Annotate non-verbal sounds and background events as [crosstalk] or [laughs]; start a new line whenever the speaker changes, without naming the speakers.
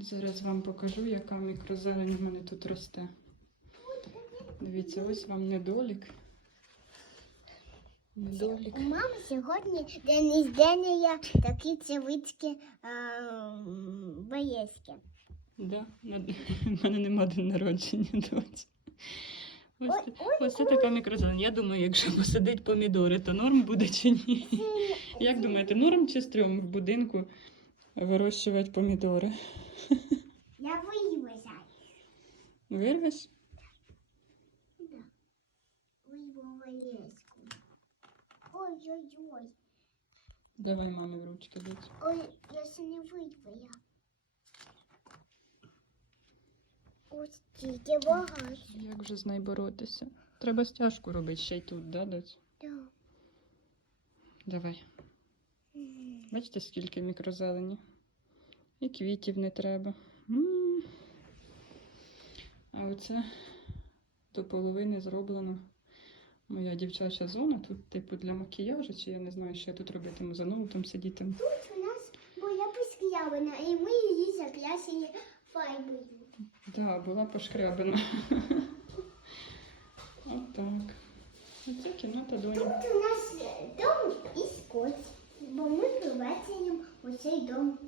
Зараз вам покажу, яка мікрозелень в мене тут росте. Дивіться, ось вам недолік. Недолік.
У мами сьогодні день іздення такі цивицькі боєськи.
Да, [laughs] в мене нема день народження доці. Ось,
Ой, ой,
ось це така мікрозелень. Я думаю, якщо посадить помідори, то норм буде чи ні? Як думаєте, норм чи стрьом в будинку вирощувати помідори?
Я вивезаю.
Вирвеш?
Боєську. Ой-ой-ой.
Давай мамі в ручки дать.
Ой, я ще не вивела. Ось тільки багато.
Як же з нею боротися? Треба стяжку робити ще й тут, да, доць?
Да.
Давай. Бачите, скільки мікрозелені? І квітів не треба. М. А оце до половини зроблено моя дівчача зона. Тут, типу, для макіяжу, чи я не знаю, що я тут робитиму за ноутом сидітиму.
Тут у нас була пискявина, і ми її закрасили фарбою.
Да, була пошкрябана. [laughs] Отак. Оце кімната доні.
Тут у нас дом і скотч, ми привезли у цей дом.